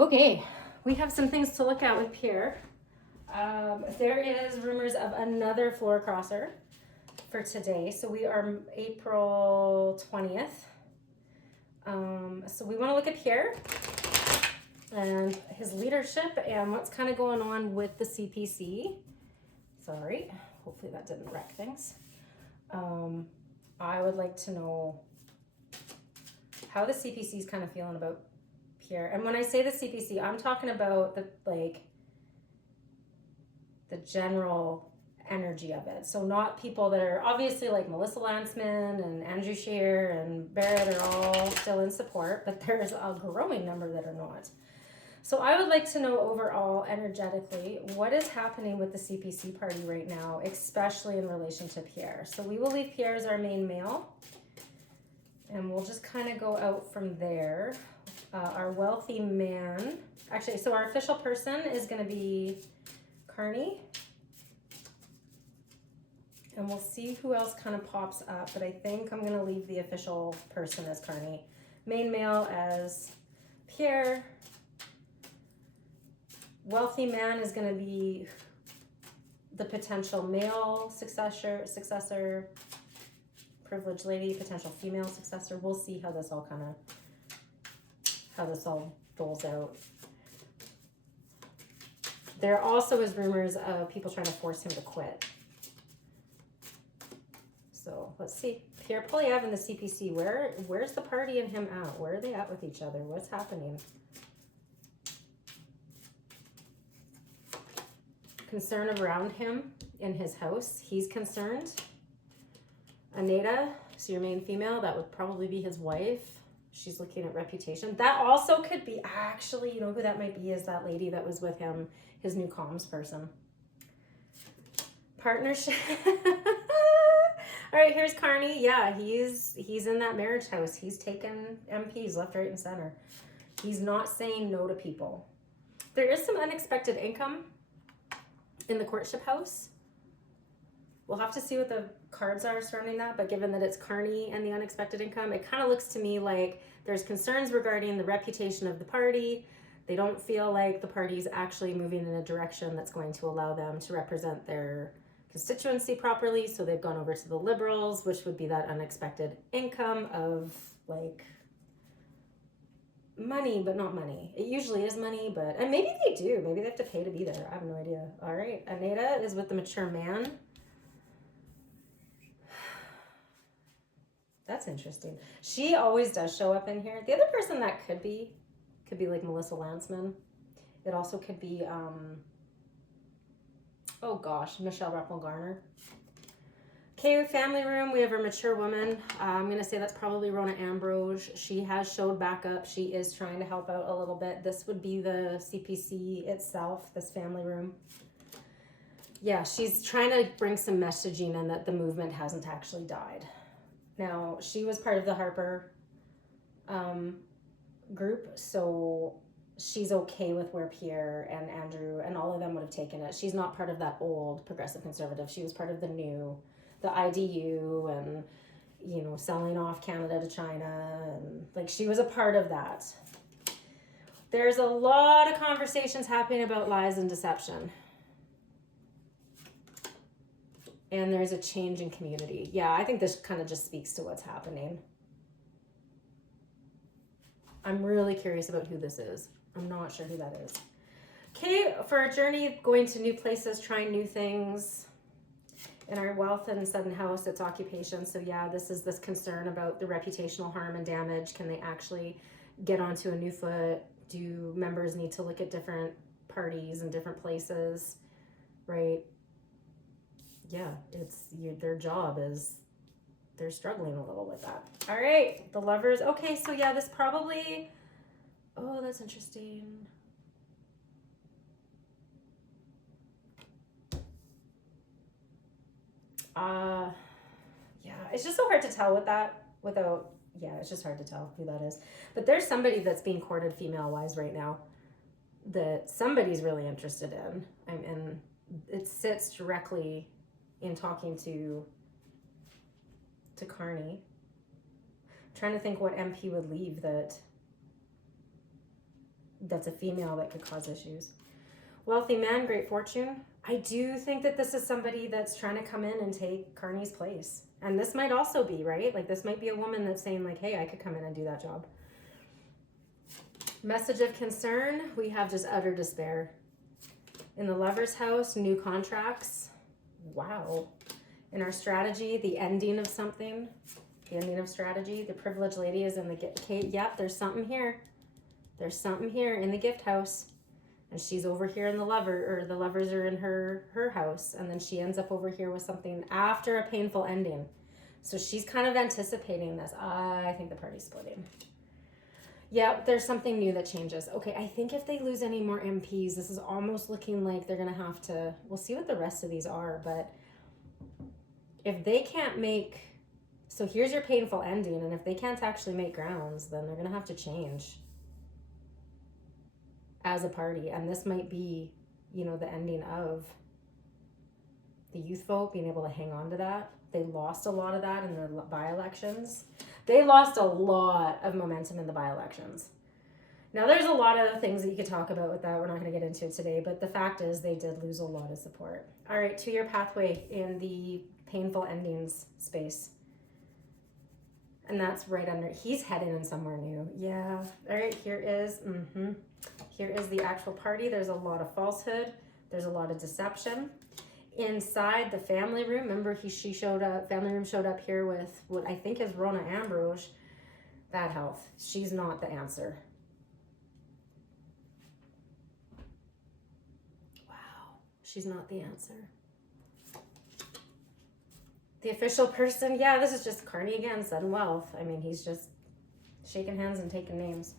Okay, we have some things to look at with Pierre. There is rumors of another floor crosser for today. So we are April 20th. So we want to look at Pierre and his leadership and what's kind of going on with the CPC. Sorry, hopefully that didn't wreck things. I would like to know how the CPC is kind of feeling about Pierre. And when I say the CPC, I'm talking about the general energy of it. So not people that are obviously like Melissa Lantzman and Andrew Scheer and Barrett are all still in support, but there's a growing number that are not. So I would like to know overall, energetically, what is happening with the CPC party right now, especially in relation to Pierre. So we will leave Pierre as our main male, and we'll just kind of go out from there. Our wealthy man, actually, so our official person is going to be Carney. And we'll see who else kind of pops up, but I think I'm going to leave the official person as Carney. Main male as Pierre. Wealthy man is going to be the potential male successor, privileged lady, potential female successor. We'll see how this all rolls out. There also is rumors of people trying to force him to quit. So let's see. Pierre Poilievre and the CPC, where's the party and him at? Where are they at with each other? What's happening? Concern around him in his house. He's concerned. Aneta, so your main female, that would probably be his wife. She's looking at reputation. That also could be, actually, you know who that might be, is that lady that was with him, his new comms person. Partnership. All right, here's Carney. Yeah, he's in that marriage house. He's taken MPs left, right, and center. He's not saying no to people. There is some unexpected income in the courtship house. We'll have to see what the cards are surrounding that, but given that it's Carney and the unexpected income, it kind of looks to me like there's concerns regarding the reputation of the party. They don't feel like the party's actually moving in a direction that's going to allow them to represent their constituency properly, so they've gone over to the Liberals, which would be that unexpected income of like money, but not money. It usually is money, but, and maybe they do. Maybe they have to pay to be there. I have no idea. All right, Aneta is with the mature man. That's interesting. She always does show up in here. The other person that could be like Melissa Lantzman. It also could be, oh gosh, Michelle Rappel-Garner. Okay, family room, we have our mature woman. I'm going to say that's probably Rona Ambrose. She has showed back up. She is trying to help out a little bit. This would be the CPC itself, this family room. Yeah, she's trying to bring some messaging in that the movement hasn't actually died. Now, she was part of the Harper group, so she's okay with where Pierre and Andrew and all of them would have taken it. She's not part of that old progressive conservative. She was part of the new, the IDU and, you know, selling off Canada to China. And like, she was a part of that. There's a lot of conversations happening about lies and deception. And there's a change in community. Yeah, I think this kind of just speaks to what's happening. I'm really curious about who this is. I'm not sure who that is. Okay, for a journey, going to new places, trying new things. In our wealth and sudden house, it's occupation. So yeah, this is this concern about the reputational harm and damage. Can they actually get onto a new foot? Do members need to look at different parties and different places, right? Yeah, it's their job is, they're struggling a little with that. All right, the lovers. Okay, so yeah, this probably, oh, that's interesting. Yeah, it's just so hard to tell with that without, yeah, it's just hard to tell who that is. But there's somebody that's being courted female-wise right now that somebody's really interested in. And it sits directly in talking to Carney. I'm trying to think what MP would leave that that's a female that could cause issues. Wealthy man, great fortune. I do think that this is somebody that's trying to come in and take Carney's place. And this might also be, right? Like this might be a woman that's saying like, hey, I could come in and do that job. Message of concern, we have just utter despair. In the Lover's house, new contracts. Wow. In our strategy, the ending of something. The ending of strategy. The privileged lady is in the gift. Okay, yep, there's something here. There's something here in the gift house. And she's over here in the lover, or the lovers are in her house. And then she ends up over here with something after a painful ending. So she's kind of anticipating this. I think the party's splitting. Yeah, there's something new that changes. Okay, I think if they lose any more MPs, this is almost looking like they're going to have to, we'll see what the rest of these are, but if they can't make, so here's your painful ending, and if they can't actually make grounds, then they're going to have to change as a party. And this might be, you know, the ending of the youth vote, being able to hang on to that. They lost a lot of that in the by-elections. They lost a lot of momentum in the by-elections. Now, there's a lot of things that you could talk about with that. We're not going to get into it today, but the fact is they did lose a lot of support. All right, 2-year pathway in the painful endings space. And that's right under, he's heading in somewhere new. Yeah. All right, here is the actual party. There's a lot of falsehood. There's a lot of deception. Inside the family room, remember she showed up, family room showed up here with what I think is Rona Ambrose. Bad health. She's not the answer. Wow. She's not the answer. The official person, yeah, this is just Carney again, sudden wealth. I mean, he's just shaking hands and taking names.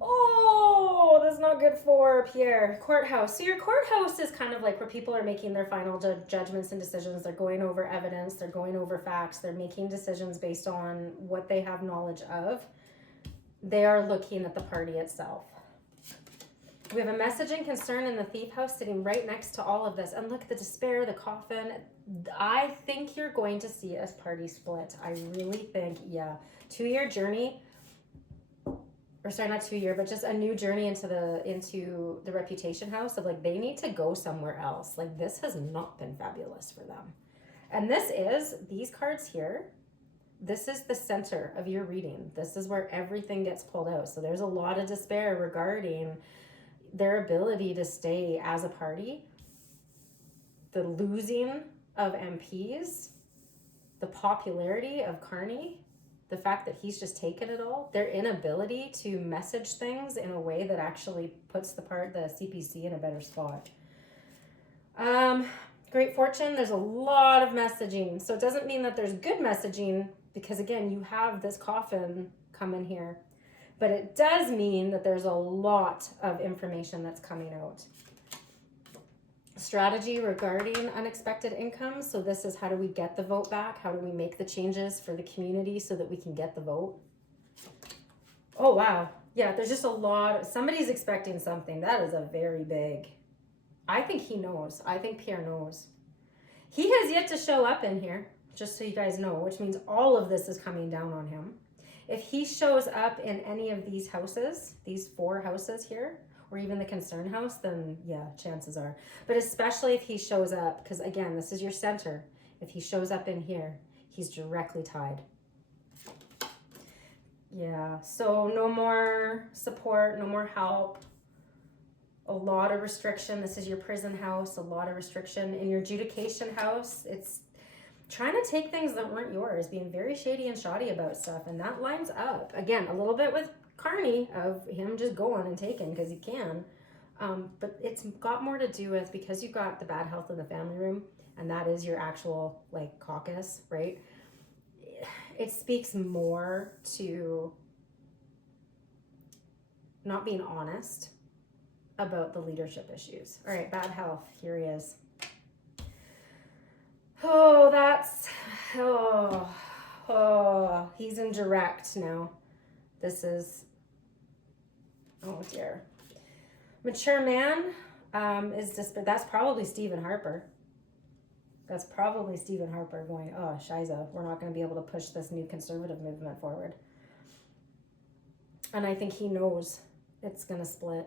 Oh, that's not good for Pierre. Courthouse. So your courthouse is kind of like where people are making their final judgments and decisions. They're going over evidence. They're going over facts. They're making decisions based on what they have knowledge of. They are looking at the party itself. We have a message and concern in the thief house sitting right next to all of this. And look at the despair, the coffin. I think you're going to see a party split. I really think, yeah. 2-year journey. Or sorry, not 2-year, but just a new journey into the reputation house of like they need to go somewhere else. Like this has not been fabulous for them. And this is these cards here. This is the center of your reading. This is where everything gets pulled out. So there's a lot of despair regarding their ability to stay as a party, the losing of MPs, the popularity of Carney, the fact that he's just taken it all, their inability to message things in a way that actually puts the CPC in a better spot. Great fortune, there's a lot of messaging. So it doesn't mean that there's good messaging because, again, you have this coffin come in here. But it does mean that there's a lot of information that's coming out. Strategy regarding unexpected income. So this is how do we get the vote back? How do we make the changes for the community so that we can get the vote? Oh, wow. Yeah, there's just a lot. Somebody's expecting something. That is a very big. I think he knows. I think Pierre knows. He has yet to show up in here, just so you guys know, which means all of this is coming down on him. If he shows up in any of these houses, these 4 houses here, or even the concern house, then yeah, chances are. But especially if he shows up, because again, this is your center. If he shows up in here, he's directly tied. Yeah, so no more support, no more help. A lot of restriction. This is your prison house, a lot of restriction. In your adjudication house, it's trying to take things that weren't yours, being very shady and shoddy about stuff, and that lines up. Again, a little bit with Carney of him just going and taking because he can. But it's got more to do with because you've got the bad health in the family room, and that is your actual like caucus, right? It speaks more to not being honest about the leadership issues. All right, bad health. Here he is. Oh, he's in direct now. This is, oh dear. Mature man is just, that's probably Stephen Harper. That's probably Stephen Harper going, oh, Shiza, we're not going to be able to push this new conservative movement forward. And I think he knows it's going to split.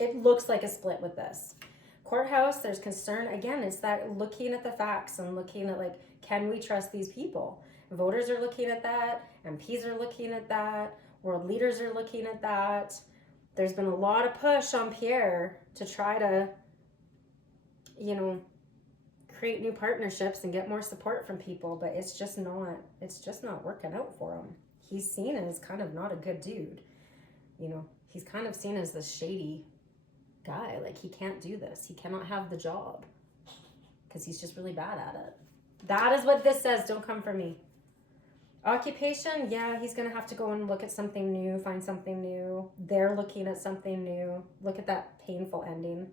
It looks like a split with this. Courthouse, there's concern. Again, it's that looking at the facts and looking at, like, can we trust these people? Voters are looking at that. MPs are looking at that. World leaders are looking at that. There's been a lot of push on Pierre to try to, you know, create new partnerships and get more support from people, but it's just not working out for him. He's seen as kind of not a good dude. You know, he's kind of seen as this shady guy. Like, he can't do this. He cannot have the job because he's just really bad at it. That is what this says. Don't come for me. Occupation, yeah, he's going to have to go and look at something new, find something new. They're looking at something new. Look at that painful ending.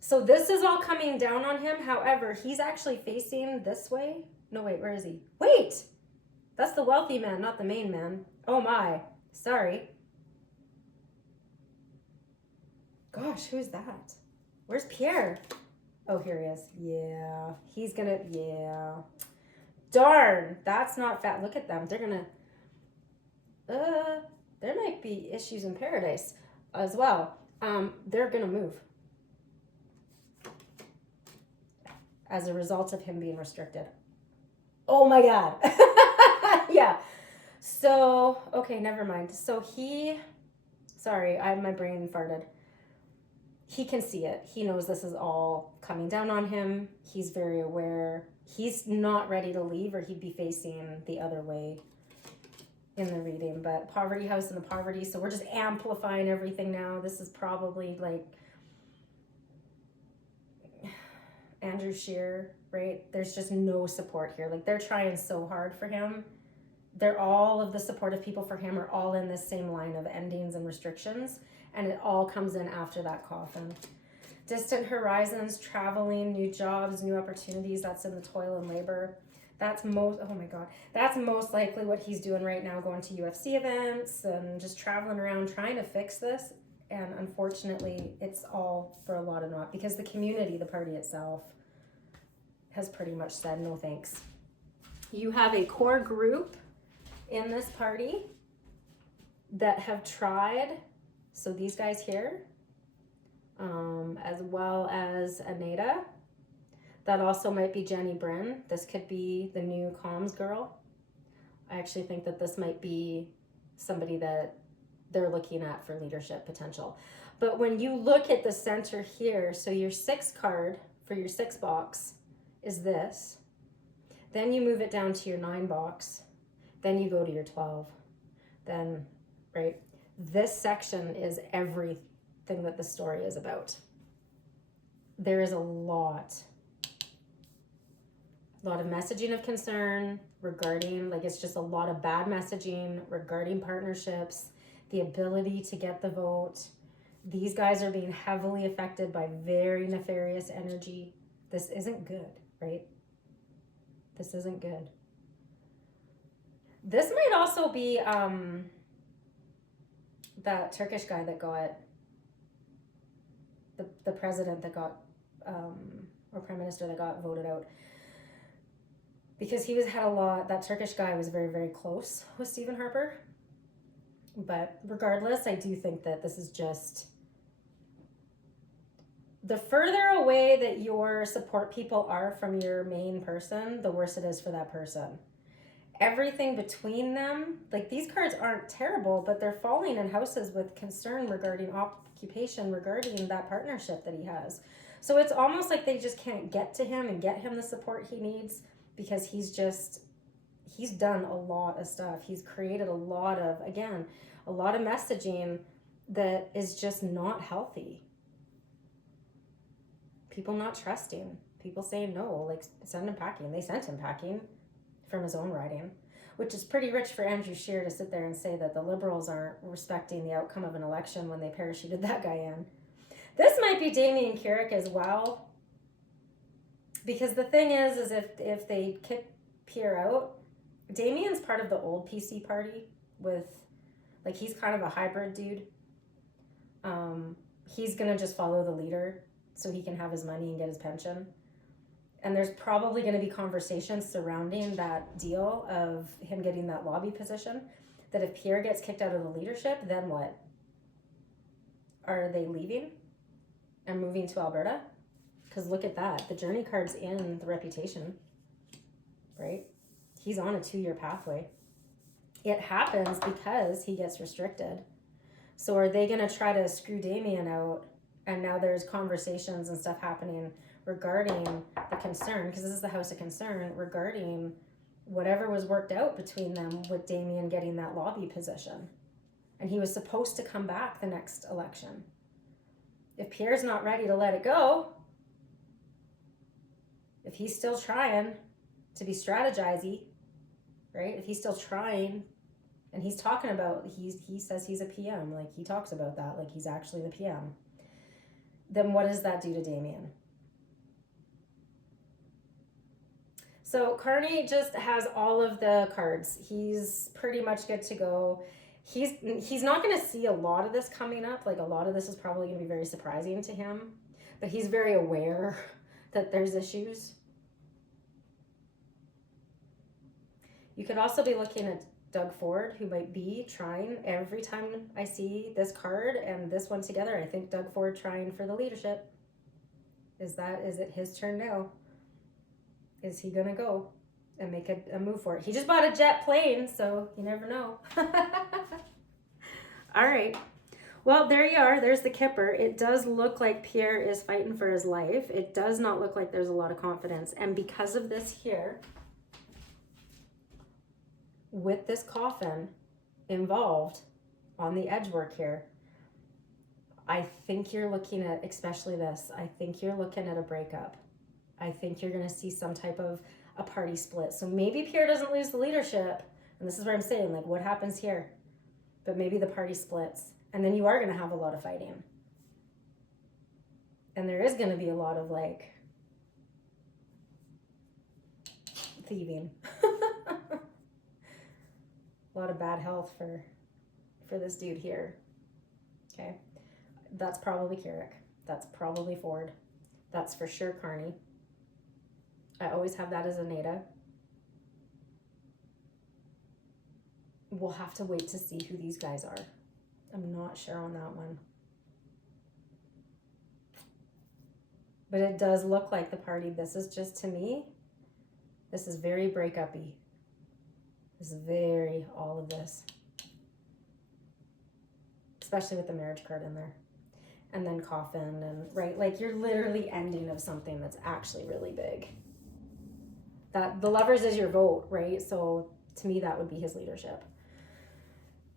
So this is all coming down on him. However, he's actually facing this way. No, wait, where is he? Wait! That's the wealthy man, not the main man. Oh my. Sorry. Gosh, who's that? Where's Pierre? Oh, here he is. Yeah. He's gonna, yeah. Darn. That's not fat. Look at them. They're gonna, there might be issues in paradise as well. They're gonna move as a result of him being restricted. Oh my God. Yeah. So, okay, never mind. So sorry, my brain farted. He can see it. He knows this is all coming down on him. He's very aware. He's not ready to leave, or he'd be facing the other way in the reading. But poverty house and the poverty, so we're just amplifying everything now. This is probably like Andrew Scheer, right? There's just no support here. Like, they're trying so hard for him. All of the supportive people for him are all in this same line of endings and restrictions, and it all comes in after that coffin. Distant horizons, traveling, new jobs, new opportunities, that's in the toil and labor. That's most likely what he's doing right now, going to UFC events and just traveling around trying to fix this. And unfortunately, it's all for a lot of naught, because the community, the party itself, has pretty much said no thanks. You have a core group in this party that have tried, so these guys here, as well as Anita. That also might be Jenny Bryn. This could be the new comms girl. I actually think that this might be somebody that they're looking at for leadership potential. But when you look at the center here, so your 6 card for your 6 box is this. Then you move it down to your 9 box. Then you go to your 12. Then, right? This section is everything that the story is about. There is a lot of messaging of concern regarding, like, it's just a lot of bad messaging regarding partnerships, the ability to get the vote. These guys are being heavily affected by very nefarious energy. This isn't good, right? This isn't good. This might also be that Turkish guy that got the president that got or prime minister that got voted out, because that Turkish guy was very, very close with Stephen Harper. But regardless, I do think that this is just, the further away that your support people are from your main person, the worse it is for that person. Everything between them, like, these cards aren't terrible, but they're falling in houses with concern regarding occupation, regarding that partnership that he has. So it's almost like they just can't get to him and get him the support he needs, because he's done a lot of stuff. He's created a lot of messaging that is just not healthy. People not trusting, people saying no, like, send him packing. They sent him packing from his own riding, which is pretty rich for Andrew Scheer to sit there and say that the Liberals aren't respecting the outcome of an election when they parachuted that guy in. This might be Damien Carrick as well, because the thing is if they kick Pierre out, Damien's part of the old PC party with, like, he's kind of a hybrid dude. He's gonna just follow the leader so he can have his money and get his pension. And there's probably going to be conversations surrounding that deal of him getting that lobby position. that if Pierre gets kicked out of the leadership, then what? Are they leaving and moving to Alberta? Because look at that. The journey card's in the reputation, right? He's on a 2-year pathway. It happens because he gets restricted. So are they going to try to screw Damien out? And now there's conversations and stuff happening regarding the concern, because this is the house of concern, regarding whatever was worked out between them with Damien getting that lobby position. And he was supposed to come back the next election. If Pierre's not ready to let it go, if he's still trying to be strategizing, right? If he's still trying, and he's talking about, he says he's a PM, like he talks about that, like he's actually the PM, then what does that do to Damien? So Carney just has all of the cards. He's pretty much good to go. He's not going to see a lot of this coming up. Like a lot of this is probably going to be very surprising to him, but he's very aware that there's issues. You could also be looking at Doug Ford, who might be trying. Every time I see this card and this one together, I think Doug Ford trying for the leadership. Is it his turn now? Is he gonna go and make a move for it? He just bought a jet plane, so you never know. All right. Well, there you are. There's the Kipper. It does look like Pierre is fighting for his life. It does not look like there's a lot of confidence. And because of this here, with this coffin involved on the edge work here, I think you're looking at, especially this, I think you're looking at a breakup. I think you're going to see some type of a party split. So maybe Pierre doesn't lose the leadership. And this is where I'm saying, like, what happens here? But maybe the party splits. And then you are going to have a lot of fighting. And there is going to be a lot of, like, thieving. A lot of bad health for this dude here. Okay. That's probably Carrick. That's probably Ford. That's for sure Carney. I always have that as a Nada. We'll have to wait to see who these guys are. I'm not sure on that one. But it does look like the party. This is just, to me, this is very breakup-y. This is very all of this. Especially with the marriage card in there. And then coffin and, right, like you're literally ending of something that's actually really big. That the Lovers is your vote, right? So to me, that would be his leadership.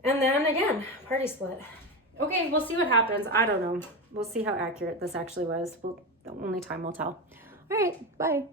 And then again, party split. Okay, we'll see what happens. I don't know. We'll see how accurate this actually was. The only time will tell. All right, bye.